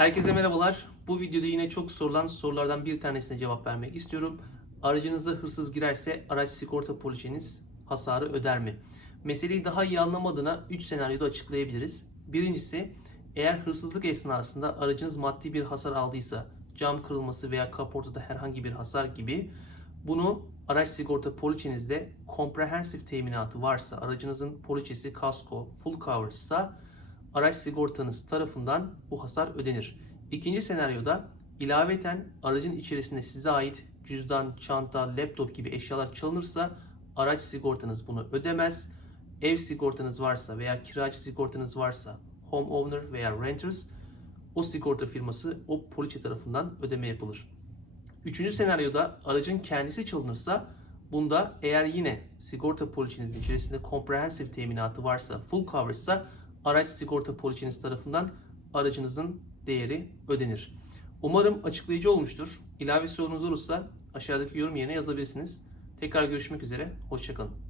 Herkese merhabalar. Bu videoda yine çok sorulan sorulardan bir tanesine cevap vermek istiyorum. Aracınıza hırsız girerse araç sigorta poliçeniz hasarı öder mi? Meseleyi daha iyi anlamadığına 3 senaryoda açıklayabiliriz. Birincisi, eğer hırsızlık esnasında aracınız maddi bir hasar aldıysa, cam kırılması veya kaportada herhangi bir hasar gibi bunu araç sigorta poliçenizde comprehensive teminatı varsa, aracınızın poliçesi kasko, full coverage ise araç sigortanız tarafından bu hasar ödenir. İkinci senaryoda ilaveten aracın içerisinde size ait cüzdan, çanta, laptop gibi eşyalar çalınırsa araç sigortanız bunu ödemez. Ev sigortanız varsa veya kiracı sigortanız varsa homeowner veya renters o sigorta firması o poliçe tarafından ödeme yapılır. Üçüncü senaryoda aracın kendisi çalınırsa bunda eğer yine sigorta poliçenizin içerisinde comprehensive teminatı varsa full coverage araç sigorta poliçeniz tarafından aracınızın değeri ödenir. Umarım açıklayıcı olmuştur. İlave sorunuz olursa aşağıdaki yorum yerine yazabilirsiniz. Tekrar görüşmek üzere. Hoşçakalın.